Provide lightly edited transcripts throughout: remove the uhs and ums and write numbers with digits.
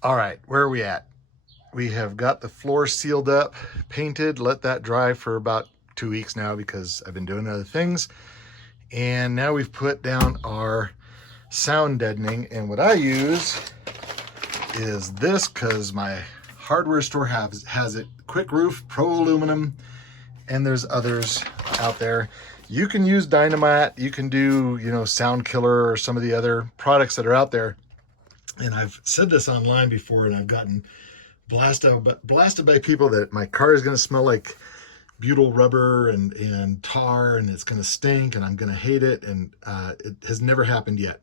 All right, where are we at? We have got the floor sealed up, painted, let that dry for about 2 weeks now because I've been doing other things. And now we've put down our sound deadening. And what I use is this because my hardware store has it. Quick Roof, Pro Aluminum, and there's others out there. You can use Dynamite, you can do, Sound Killer or some of the other products that are out there. And I've said this online before, and I've gotten blasted by people that my car is going to smell like butyl rubber and tar, and it's going to stink, and I'm going to hate it. And it has never happened yet.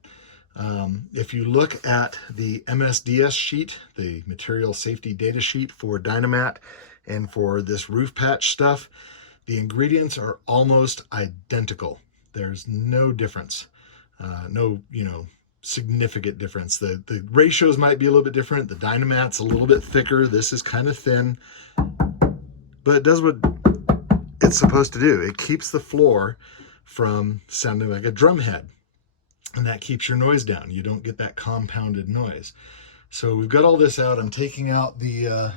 If you look at the MSDS sheet, the material safety data sheet for Dynamat and for this roof patch stuff, the ingredients are almost identical. There's no difference, no significant difference. The ratios might be a little bit different. The Dynamat's a little bit thicker. This is kind of thin, but it does what it's supposed to do. It keeps the floor from sounding like a drum head, and that keeps your noise down. You don't get that compounded noise. So we've got all this out. I'm taking out the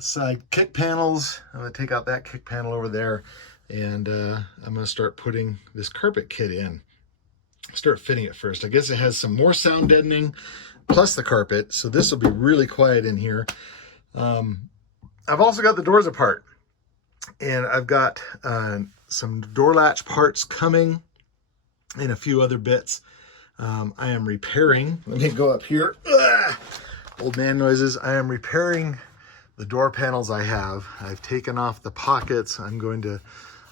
side kick panels. I'm going to take out that kick panel over there, and I'm going to start putting this carpet kit in. Start fitting it first. I guess it has some more sound deadening plus the carpet, so this will be really quiet in here. I've also got the doors apart, and I've got some door latch parts coming and a few other bits. I am repairing. Let me go up here. Old man noises. I am repairing the door panels I have. I've taken off the pockets. I'm going to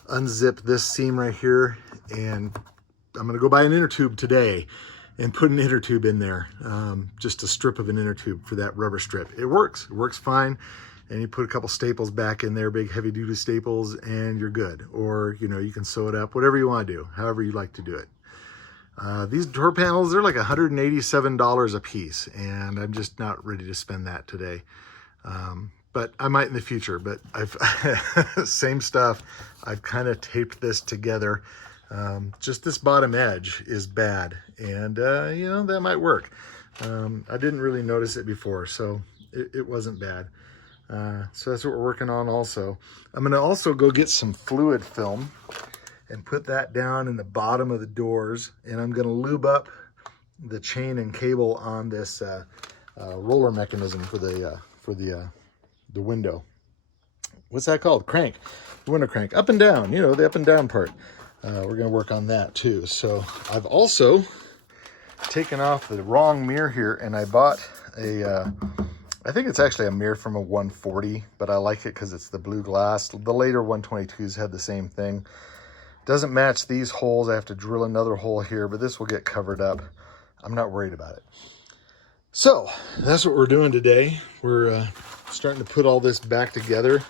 unzip this seam right here, and I'm going to go buy an inner tube today and put an inner tube in there, just a strip of an inner tube for that rubber strip. It works fine. And you put a couple staples back in there, big heavy duty staples, and you're good. Or, you can sew it up, whatever you want to do, however you like to do it. These door panels, they're like $187 a piece, and I'm just not ready to spend that today. But I might in the future, but I've same stuff. I've kind of taped this together. Just this bottom edge is bad, and that might work. I didn't really notice it before, so it wasn't bad. So that's what we're working on also. I'm going to also go get some fluid film and put that down in the bottom of the doors, and I'm going to lube up the chain and cable on this roller mechanism for the window. What's that called? Crank. The window crank. Up and down, the up and down part. We're going to work on that too. So I've also taken off the wrong mirror here, and I bought I think it's actually a mirror from a 140, but I like it because it's the blue glass. The later 122s had the same thing. Doesn't match these holes. I have to drill another hole here, but this will get covered up. I'm not worried about it. So that's what we're doing today. We're starting to put all this back together,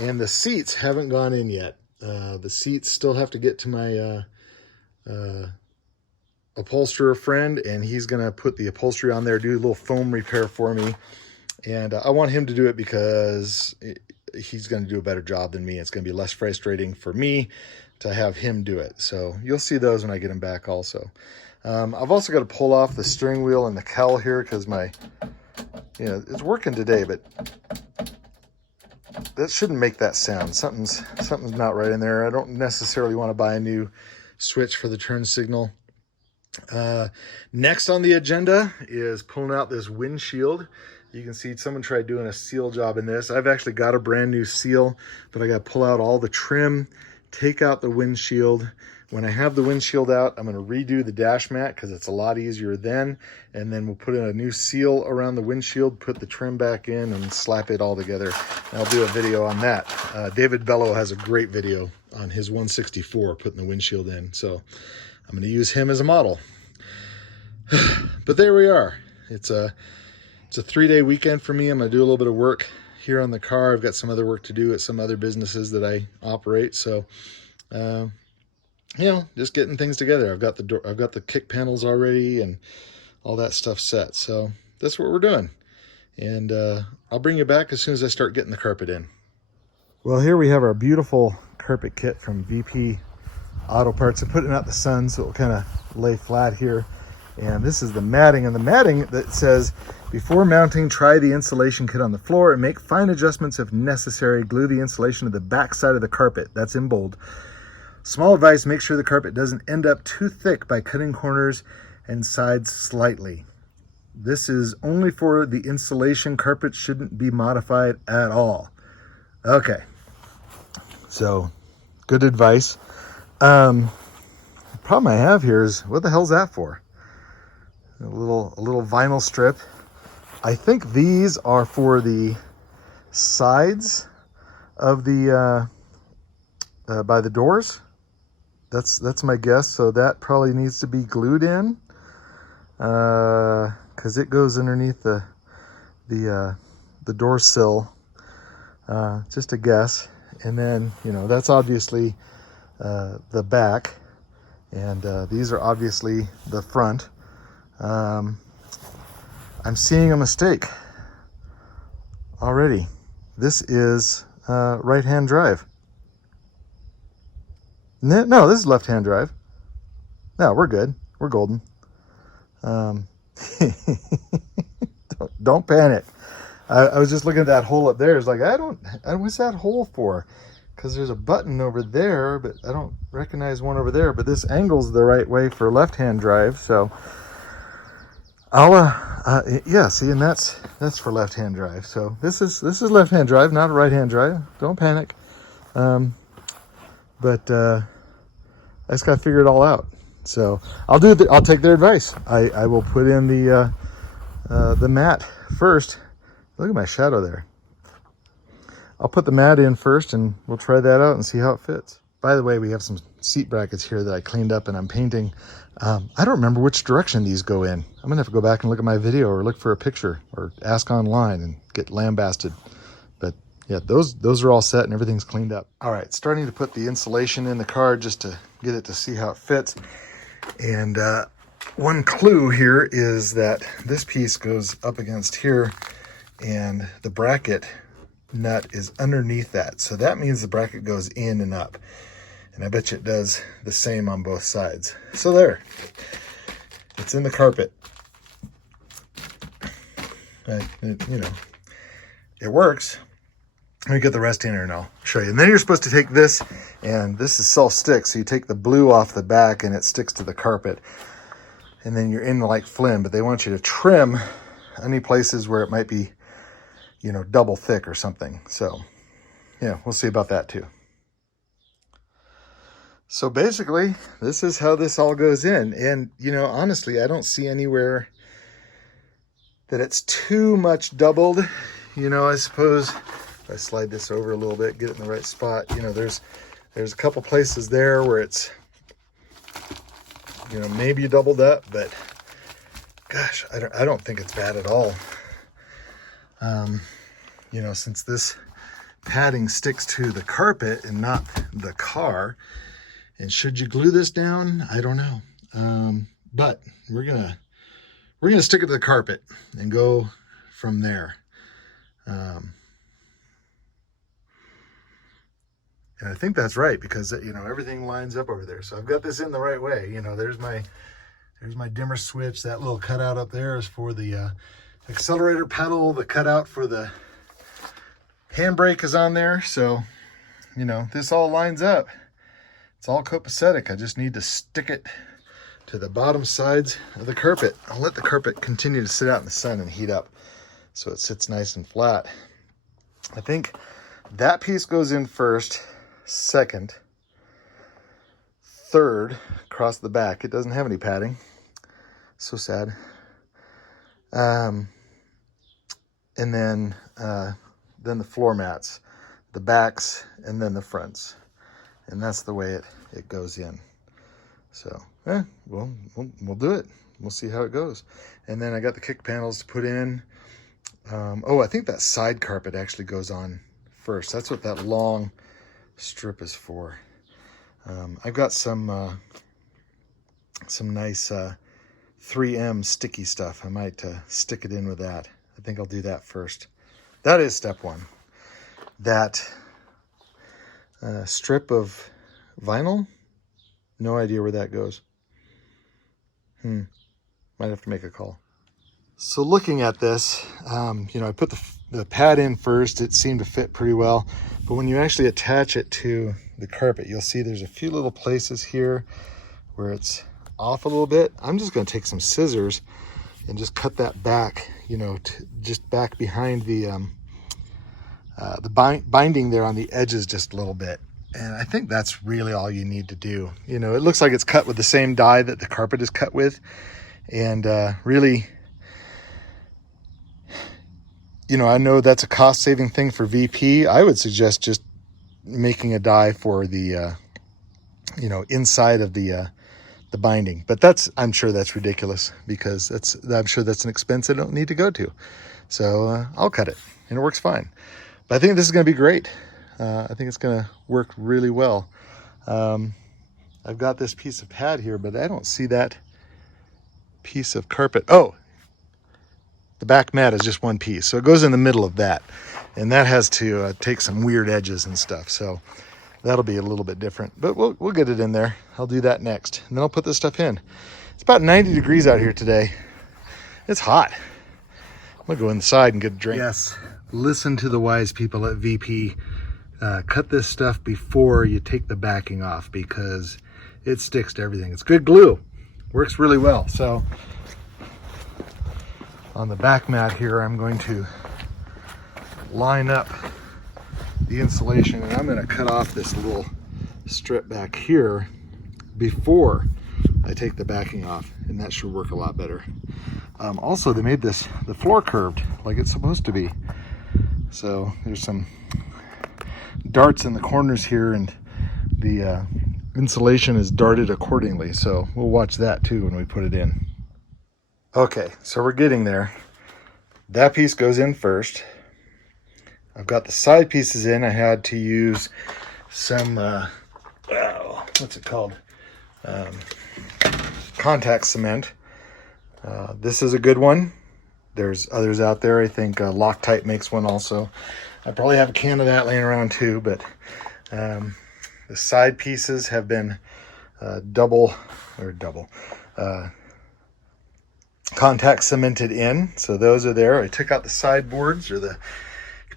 and the seats haven't gone in yet. The seats still have to get to my upholsterer friend, and he's going to put the upholstery on there, do a little foam repair for me. And I want him to do it because he's going to do a better job than me. It's going to be less frustrating for me to have him do it. So you'll see those when I get him back also. I've also got to pull off the steering wheel and the cowl here because it's working today, but that shouldn't make that sound. Something's not right in there. I don't necessarily want to buy a new switch for the turn signal. Next on the agenda is pulling out this windshield. You can see someone tried doing a seal job in this. I've actually got a brand new seal, but I got to pull out all the trim, take out the windshield. When I have the windshield out, I'm going to redo the dash mat because it's a lot easier then. And then we'll put in a new seal around the windshield, put the trim back in, and slap it all together. And I'll do a video on that. David Bello has a great video on his 164 putting the windshield in. So I'm going to use him as a model. But there we are. It's a 3-day weekend for me. I'm going to do a little bit of work here on the car. I've got some other work to do at some other businesses that I operate. So, just getting things together. I've got the kick panels already and all that stuff set. So that's what we're doing. And I'll bring you back as soon as I start getting the carpet in. Well, here we have our beautiful carpet kit from VP Auto Parts. I'm putting out the sun so it'll kind of lay flat here. And this is the matting, and the matting that says, before mounting, try the insulation kit on the floor and make fine adjustments if necessary. Glue the insulation to the back side of the carpet. That's in bold. Small advice, make sure the carpet doesn't end up too thick by cutting corners and sides slightly. This is only for the insulation. Carpet shouldn't be modified at all. Okay, so good advice. The problem I have here is, what the hell's that for? A little vinyl strip. I think these are for the sides of the by the doors. That's my guess. So that probably needs to be glued in, because it goes underneath the door sill. Just a guess. And then, you know, that's obviously the back, and these are obviously the front. I'm seeing a mistake already. This is right-hand drive. No, this is left-hand drive. No, we're good. We're golden. Don't panic. I was just looking at that hole up there. It's like, what's that hole for? Because there's a button over there, but I don't recognize one over there. But this angle's the right way for left-hand drive, so I'll yeah, see, and that's for left-hand drive. So this is left-hand drive, not a right-hand drive. Don't panic. But I just gotta figure it all out. So I'll take their advice. I will put in the mat first. Look at my shadow there. I'll put the mat in first, and we'll try that out and see how it fits. By the way, we have some seat brackets here that I cleaned up and I'm painting. I don't remember which direction these go in. I'm gonna have to go back and look at my video, or look for a picture, or ask online and get lambasted. But yeah, those are all set and everything's cleaned up. All right, starting to put the insulation in the car just to get it to see how it fits. And one clue here is that this piece goes up against here, and the bracket nut is underneath that. So that means the bracket goes in and up. And I bet you it does the same on both sides. So there, it's in the carpet. You know, it works. Let me get the rest in here and I'll show you. And then you're supposed to take this, and this is self-stick. So you take the blue off the back and it sticks to the carpet. And then you're in like Flynn, but they want you to trim any places where it might be, you know, double thick or something. So yeah, we'll see about that too. So basically, this is how this all goes in. And, you know, honestly, I don't see anywhere that it's too much doubled. You know, I suppose if I slide this over a little bit, get it in the right spot, you know, there's a couple places there where it's, you know, maybe you doubled up, but gosh, I don't think it's bad at all. You know, since this padding sticks to the carpet and not the car, and should you glue this down? I don't know. But we're gonna stick it to the carpet and go from there. And I think that's right, because you know, everything lines up over there. So I've got this in the right way. You know, there's my dimmer switch. That little cutout up there is for the accelerator pedal. The cutout for the handbrake is on there. So, you know, this all lines up. It's all copacetic. I just need to stick it to the bottom sides of the carpet. I'll let the carpet continue to sit out in the sun and heat up so it sits nice and flat. I think that piece goes in first, second, third across the back. It doesn't have any padding. So sad. And then the floor mats, the backs, and then the fronts. And that's the way it goes in. So, we'll do it. We'll see how it goes. And then I got the kick panels to put in. I think that side carpet actually goes on first. That's what that long strip is for. I've got some nice 3M sticky stuff. I might stick it in with that. I think I'll do that first. That is step one. That strip of vinyl, no idea where that goes. Might have to make a call. So looking at this, you know, I put the pad in first. It seemed to fit pretty well. But when you actually attach it to the carpet, you'll see there's a few little places here where it's off a little bit. I'm just going to take some scissors and just cut that back, you know, just back behind the binding there on the edges just a little bit. And I think that's really all you need to do. You know, it looks like it's cut with the same die that the carpet is cut with. And really, you know, I know that's a cost-saving thing for VP. I would suggest just making a die for the, you know, inside of the binding. But I'm sure that's ridiculous, because I'm sure that's an expense I don't need to go to. So I'll cut it, and it works fine. But I think this is going to be great. I think it's going to work really well. I've got this piece of pad here, but I don't see that piece of carpet. Oh, the back mat is just one piece, so it goes in the middle of that, and that has to take some weird edges and stuff, so that'll be a little bit different, but we'll get it in there. I'll do that next, and then I'll put this stuff in. It's about 90 degrees out here today. It's hot. I'm gonna go inside and get a drink. Yes, listen to the wise people at VP. Cut this stuff before you take the backing off, because it sticks to everything. It's good glue, works really well. So on the back mat here, I'm going to line up the insulation, and I'm going to cut off this little strip back here before I take the backing off, and that should work a lot better. Also, they made the floor curved like it's supposed to be, so there's some darts in the corners here, and the insulation is darted accordingly, so we'll watch that too when we put it in. Okay, so we're getting there. That piece goes in first. I've got the side pieces in. I had to use some, what's it called? Contact cement. This is a good one. There's others out there. I think Loctite makes one also. I probably have a can of that laying around too, but the side pieces have been double contact cemented in, so those are there. I took out the sideboards, or the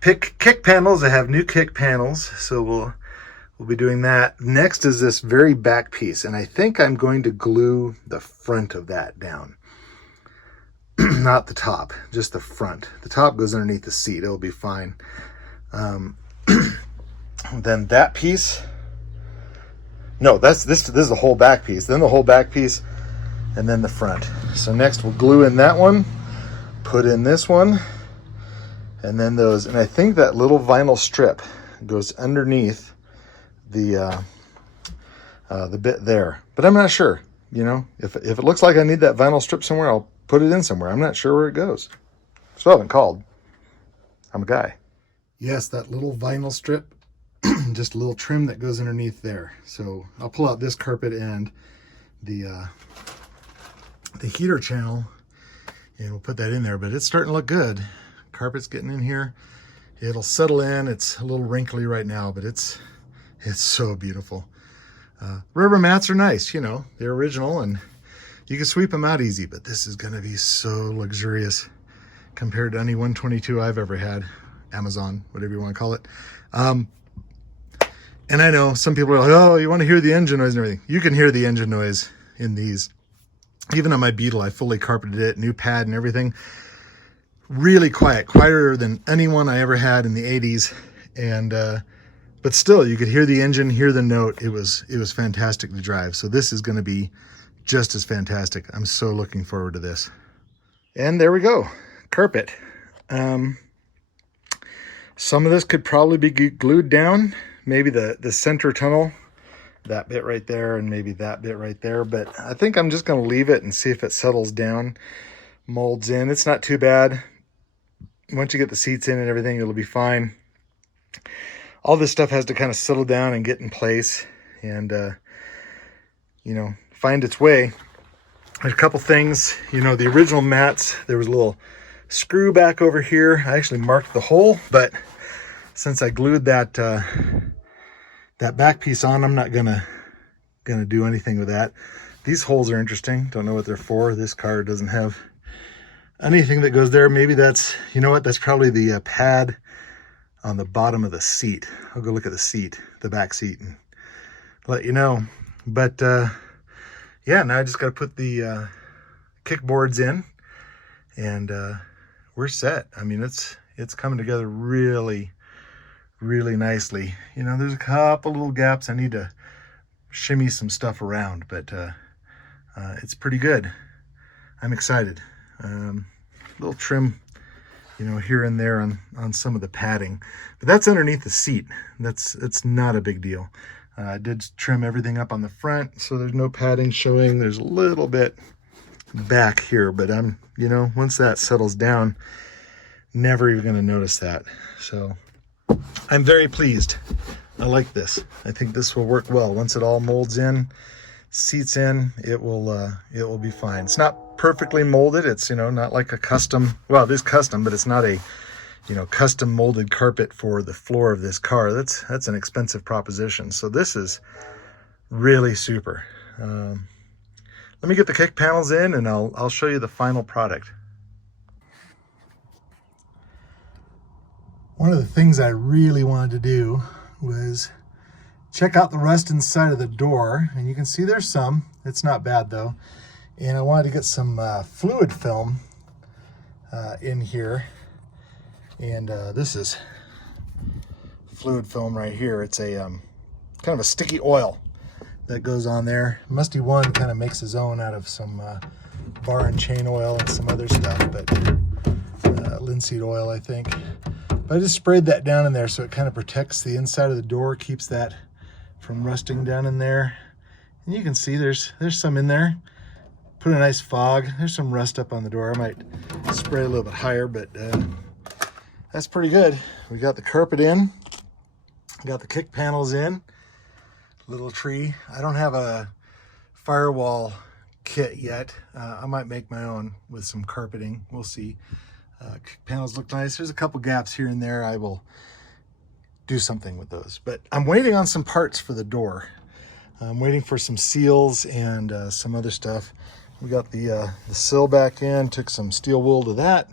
kick panels. I have new kick panels, so we'll be doing that. Next is this very back piece, and I think I'm going to glue the front of that down. Not the top, just the front. The top goes underneath the seat. It'll be fine. Then that piece, no, this is the whole back piece, then the whole back piece, and then the front. So next we'll glue in that one, put in this one, and then those, and I think that little vinyl strip goes underneath the bit there, but I'm not sure. You know, if it looks like I need that vinyl strip somewhere, I'll put it in somewhere. I'm not sure where it goes. Still haven't called. I'm a guy. Yes, that little vinyl strip, just a little trim that goes underneath there. So I'll pull out this carpet and the heater channel, and we'll put that in there, but it's starting to look good. Carpet's getting in here. It'll settle in. It's a little wrinkly right now, but it's so beautiful. Rubber mats are nice, you know, they're original, and you can sweep them out easy, but this is going to be so luxurious compared to any 122 I've ever had. Amazon, whatever you want to call it. And I know some people are like, oh, you want to hear the engine noise and everything. You can hear the engine noise in these. Even on my Beetle, I fully carpeted it, new pad and everything. Really quiet, quieter than anyone I ever had in the 80s. And but still, you could hear the engine, hear the note. It was fantastic to drive. So this is going to be just as fantastic. I'm so looking forward to this. And there we go, carpet. Some of this could probably be glued down. Maybe the center tunnel, that bit right there, and maybe that bit right there. But I think I'm just going to leave it and see if it settles down, molds in. It's not too bad. Once you get the seats in and everything, it'll be fine. All this stuff has to kind of settle down and get in place and, you know, find its way. There's a couple things, you know, the original mats, there was a little screw back over here. I actually marked the hole, but since I glued that that back piece on, I'm not gonna do anything with that. These holes are interesting. Don't know what they're for. This car doesn't have anything that goes there. Maybe that's, you know what, that's probably the pad on the bottom of the seat. I'll go look at the seat, the back seat, and let you know. But yeah, now I just got to put the kick boards in, and we're set. I mean, it's coming together really, really nicely. You know, there's a couple little gaps I need to shimmy some stuff around, but it's pretty good. I'm excited. Little trim, you know, here and there on some of the padding, but that's underneath the seat. It's not a big deal. I did trim everything up on the front, so there's no padding showing. There's a little bit back here, but I'm, you know, once that settles down, never even going to notice that. So I'm very pleased. I like this. I think this will work well. Once it all molds in, seats in, it will be fine. It's not perfectly molded. It's, you know, not like a custom, well, it is custom, but it's not a, you know, custom molded carpet for the floor of this car. That's an expensive proposition. So this is really super. Let me get the kick panels in, and I'll show you the final product. One of the things I really wanted to do was check out the rust inside of the door, and you can see there's some. It's not bad though. And I wanted to get some fluid film in here, and this is fluid film right here. It's a kind of a sticky oil that goes on there. Musty One kind of makes his own out of some bar and chain oil and some other stuff, but linseed oil, I think. But I just sprayed that down in there so it kind of protects the inside of the door, keeps that from rusting down in there. And you can see there's some in there. Put a nice fog. There's some rust up on the door. I might spray a little bit higher, but that's pretty good. We got the carpet in, got the kick panels in. Little tree. I don't have a firewall kit yet. I might make my own with some carpeting. We'll see. Kick panels look nice. There's a couple gaps here and there. I will do something with those, but I'm waiting on some parts for the door. I'm waiting for some seals and some other stuff. We got the sill back in, took some steel wool to that.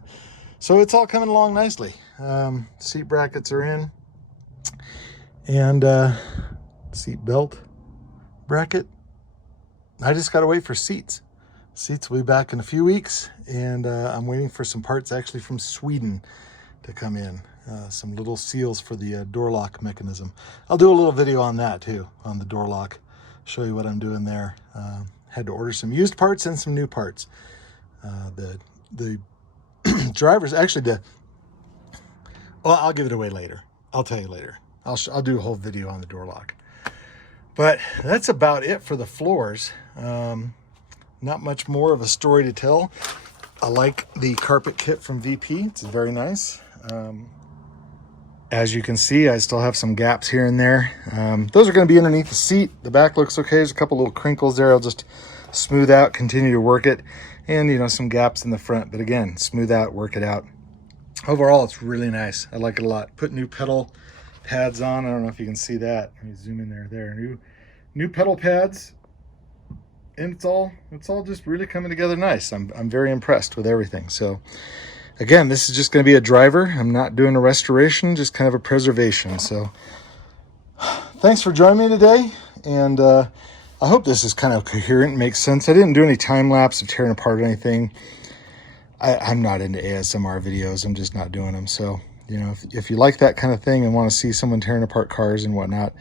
So it's all coming along nicely. Seat brackets are in, and seat belt bracket. I just got to wait for seats. Seats will be back in a few weeks, and I'm waiting for some parts actually from Sweden to come in. Some little seals for the door lock mechanism. I'll do a little video on that too, on the door lock. Show you what I'm doing there. Had to order some used parts and some new parts. The drivers, actually well, I'll give it away later. I'll tell you later. I'll do a whole video on the door lock. But that's about it for the floors. Not much more of a story to tell. I like the carpet kit from VP. It's very nice. As you can see, I still have some gaps here and there. Those are going to be underneath the seat. The back looks okay. There's a couple little crinkles there. I'll just smooth out, continue to work it. And, you know, some gaps in the front. But again, smooth out, work it out. Overall, it's really nice. I like it a lot. Put new pedal pads on. I don't know if you can see that. Let me zoom in there. New pedal pads. And it's all just really coming together nice. I'm very impressed with everything. So again, this is just going to be a driver. I'm not doing a restoration, just kind of a preservation. So thanks for joining me today. And I hope this is kind of coherent and makes sense. I didn't do any time lapse of tearing apart anything. I'm not into ASMR videos. I'm just not doing them. So, you know, if you like that kind of thing and want to see someone tearing apart cars and whatnot,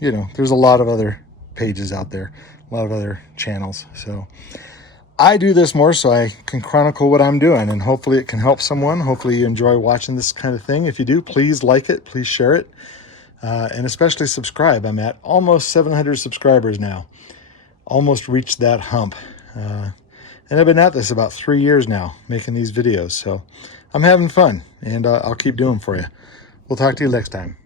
you know, there's a lot of other pages out there, a lot of other channels. So I do this more so I can chronicle what I'm doing, and hopefully it can help someone. Hopefully you enjoy watching this kind of thing. If you do, please like it, please share it, and especially subscribe. I'm at almost 700 subscribers now. Almost reached that hump. And I've been at this about 3 years now, making these videos. So I'm having fun, and I'll keep doing them for you. We'll talk to you next time.